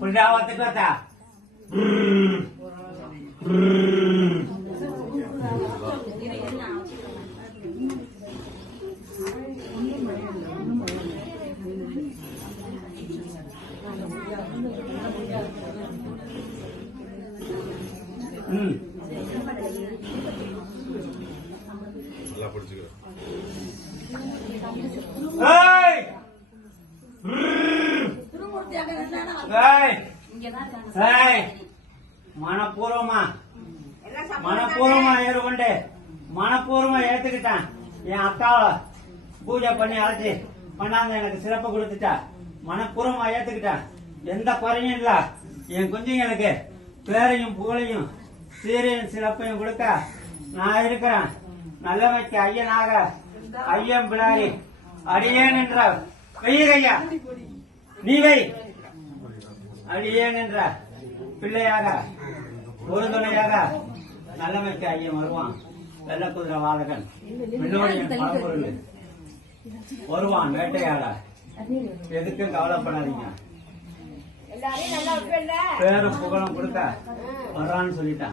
Pendapat kata. மனப்பூர்வமா ஏறுகொண்டு மனப்பூர்வமா ஏத்துக்கிட்டான். என் அக்காவை பூஜை பண்ணி அழைச்சி பண்ணாங்க, எனக்கு சிறப்பு கொடுத்துட்டா. மனப்பூர்வமா ஏத்துக்கிட்டான். எந்த குறையும் இல்ல. என் குஞ்சுங்களுக்கு பேரையும் புகழையும் சீரையும் சிறப்பையும் கொடுக்க நான் இருக்கிறேன். நல்லமைக்கு ஐயனாக ஐயம் பிடாரி அடியேன் என்ற கையா நீ வை. அடியேன் என்ற பிள்ளையாக ஒரு துணையாக நல்லமைக்கு ஐயன் வருவான். வெள்ள குதிரை வாதகன் பின்னோடிய பலபொருள் வருவான் வேட்டையாட. எதுக்கும் கவலைப்படாதீங்க. பேரும் புகழும் கொடுக்க வர்றான்னு சொல்லிட்டான்.